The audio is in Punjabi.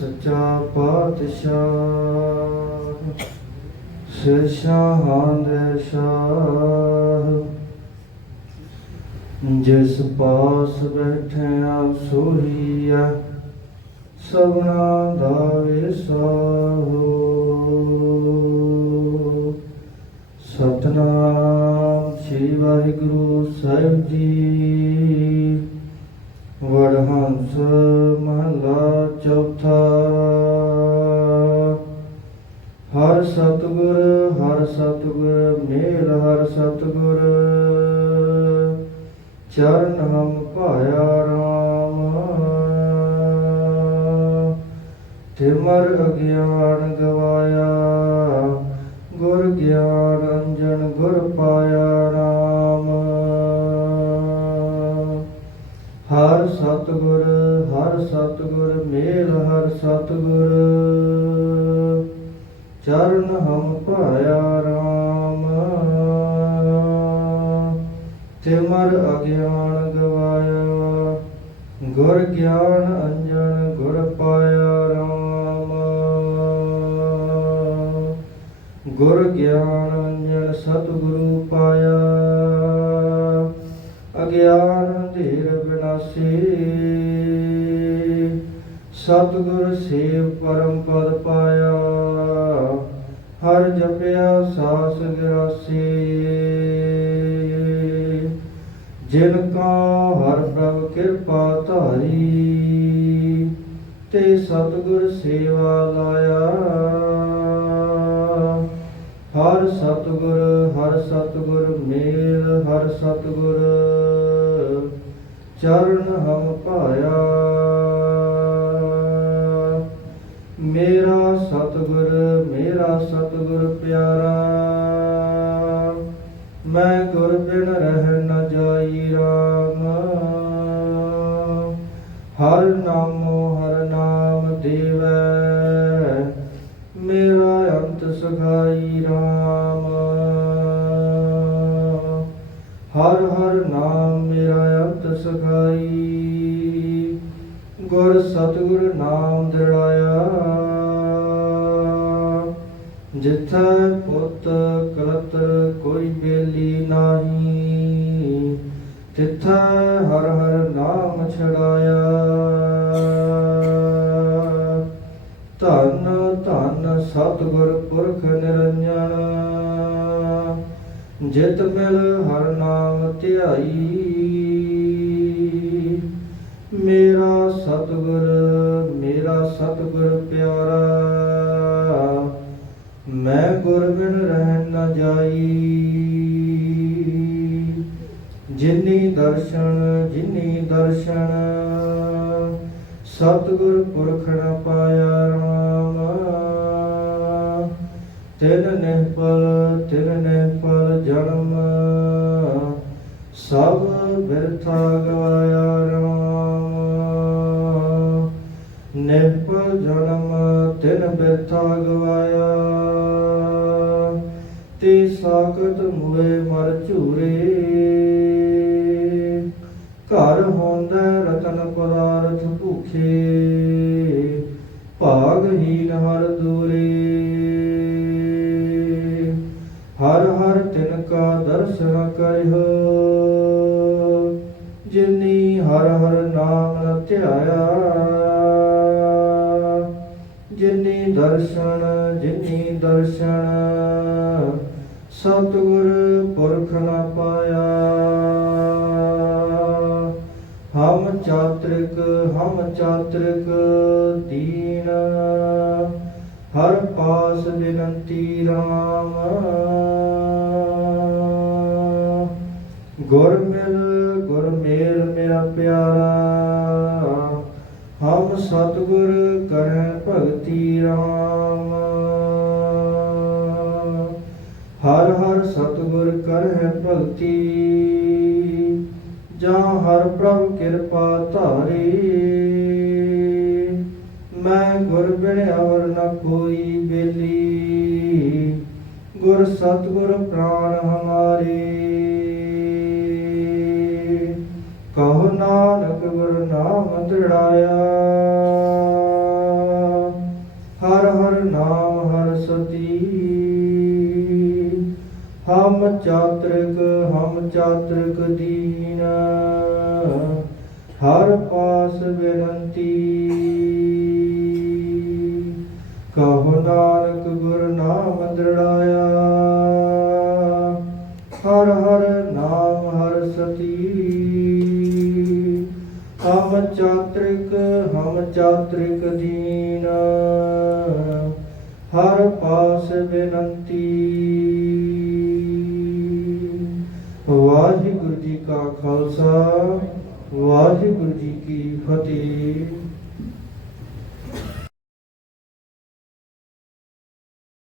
ਸੱਚਾ ਪਾਤਸ਼ਾਹ ਸਿਰ ਸ਼ਾਹਾਂ ਦੇ ਸ਼ਾਹ। ਜਿਸ ਪਾਸ ਬੈਠਿਆ ਸੋਹੀਆ ਸਭਨਾ ਦਾ ਵਿਸਾਹੋ। ਚੌਥਾ। ਹਰ ਸਤਿਗੁਰ ਹਰ ਸਤਿਗੁਰ, ਮੇਲ ਹਰ ਸਤਿਗੁਰ। ਚਰਨ ਹਮ ਭਾਇਆ ਰਾਮ। ਤਿਮਰ ਅਗਿਆਨ ਗਵਾਇਆ। ਗੁਰ ਗਿਆਨ ਅੰਜਨ ਗੁਰ ਪਾਇਆ ਰਾਮ। ਹਰ ਸਤਿਗੁਰ ਸਤਿਗੁਰ, ਮੇਲ ਹਰ ਸਤਿਗੁਰ। ਚਰਨ ਹਮ ਪਾਇਆ ਰਾਮ। ਤਿਮਰ ਅਗਿਆਨ ਗਵਾਇਆ। ਗੁਰ ਗਿਆਨ ਅੰਜਨ ਗੁਰ ਪਾਇਆ ਰਾਮ। ਗੁਰ ਗਿਆਨ ਅੰਜਨ ਸਤਿਗੁਰੂ ਪਾਇਆ। ਅਗਿਆਨ ਧੀਰ ਵਿਨਾਸ਼ੀ ਸਤਿਗੁਰ ਸੇਵ ਪਰਮ ਪਦ ਪਾਇਆ, ਹਰ ਜਪਿਆ ਸਾਸ ਗਿਰਾਸੀ ਜਿਨ ਕਾ ਹਰ ਪ੍ਰਭ ਕਿਰਪਾ ਧਾਰੀ, ਤੇ ਸਤਿਗੁਰ ਸੇਵਾ ਲਾਇਆ। ਹਰ ਸਤਿਗੁਰ ਹਰ ਸਤਿਗੁਰ ਮੇਲ, ਹਰ ਸਤਿਗੁਰ ਚਰਨ ਹਮ ਪਾਇਆ ਨ ਰਾਮ। ਹਰ ਨਾਮੋ, ਹਰ ਨਾਮ ਦੇਵੈ। ਮੇਰਾ ਅੰਤ ਸਗਾਈ ਰਾਮ। ਹਰ ਹਰ ਨਾਮ ਮੇਰਾ ਅੰਤ ਸਗਾਈ ਗੁਰ, ਸਤਿਗੁਰ ਨਾਮ ਦ੍ਰਿੜਾਇਆ। ਜਿਥੈ ਤਿਥੈ ਹਰ ਹਰ ਨਾਮ ਛੜਾਇਆ ਧਨ, ਧੰਨ ਸਤਿਗੁਰ ਪੁਰਖ ਨਿਰੰਜਨ ਜਿਤ ਮਿਲ ਹਰ ਨਾਮ ਧਿਆਈ। ਮੇਰਾ ਸਤਿਗੁਰ ਮੇਰਾ ਸਤਿਗੁਰ ਪਿਆਰਾ, ਮੈਂ ਗੁਰ ਬਿਨ ਰਹਿ ਨ ਜਾਈ। ਜਿਨੀ ਦਰਸ਼ਨ ਜਿਨੀ ਦਰਸ਼ਨ। ਸਤਿਗੁਰ ਪੁਰਖ ਨ ਪਾਇਆ ਰਾਮ। ਤਿਨ ਨਿਹਪਲ ਤਿਨ ਨਿਹਪਲ ਜਨਮ। ਸਭ ਬਿਰਥਾ ਗਵਾਇਆ ਰਾਮ। ਨਿਹਪਲ ਜਨਮ, ਤਿਨ ਬਿਰਥਾ ਗਵਾਇਆ। ਤੇ ਸਾਖਤ ਮੁਏ ਮਰ ਝੂਰੇ ਕਾ ਦਰਸ਼ਨ ਕਰਿਓ ਜਿਨੀ ਹਰ ਹਰ ਨਾਮ ਨ ਧਿਆਇਆ। ਜਿਨੀ ਦਰਸ਼ਨ ਜਿਨੀ ਦਰਸ਼ਨ, ਸਤਿਗੁਰ ਪੁਰਖ ਨਾ ਪਾਇਆ। ਹਮ ਚਾਤ੍ਰਿਕ ਹਮ ਚਾਤ੍ਰਿਕ ਦੀਨ। ਹਰ ਪਾਸ ਬਿਨੰਤੀ ਰਾਮ। ਗੁਰ ਮਿਲ, ਗੁਰ ਮੇਲ ਮੇਰਾ ਪਿਆਰਾ। ਹਮ ਸਤਿਗੁਰ ਕਰੈ ਭਗਤੀ ਰਾਮ। ਹਰ ਹਰ ਸਤਿਗੁਰ ਕਰੈ ਭਗਤੀ। ਜਾਂ ਹਰ ਪ੍ਰਭ ਕਿਰਪਾ ਧਾਰੀ। ਮੈਂ ਗੁਰ ਬਿਨ ਅਵਰ ਨ ਕੋਈ ਬੇਲੀ। ਗੁਰ ਸਤਿਗੁਰ ਪ੍ਰਾਨ ਹਮਾਰੇ। ਕਹੋ ਨਾਨਕ ਗੁਰ ਨਾਮ ਧੜਾਇਆ ਹਰ ਹਰ ਨਾਮ ਹਰ ਸਤੀ। ਹਮ ਚਾਤ੍ਰਿਕ ਹਮ ਚਾਤ੍ਰਿਕ ਦੀਨ। ਹਰ ਪਾਸ ਬਿਨੰਤੀ। ਕਹੋ ਨਾਨਕ ਗੁਰ ਨਾਮ ਧੜਾਇਆ ਹਰ ਹਰ ਹਮ ਚਾਤ੍ਰਿਕ ਹਮ ਚਾਤ੍ਰਿਕ ਦੀਨ। ਹਰ ਪਾਸ ਬੇਨੰਤੀ। ਵਾਹਿਗੁਰੂ ਜੀ ਕਾ ਖਾਲਸਾ, ਵਾਹਿਗੁਰੂ ਜੀ ਕੀ ਫਤਿਹ।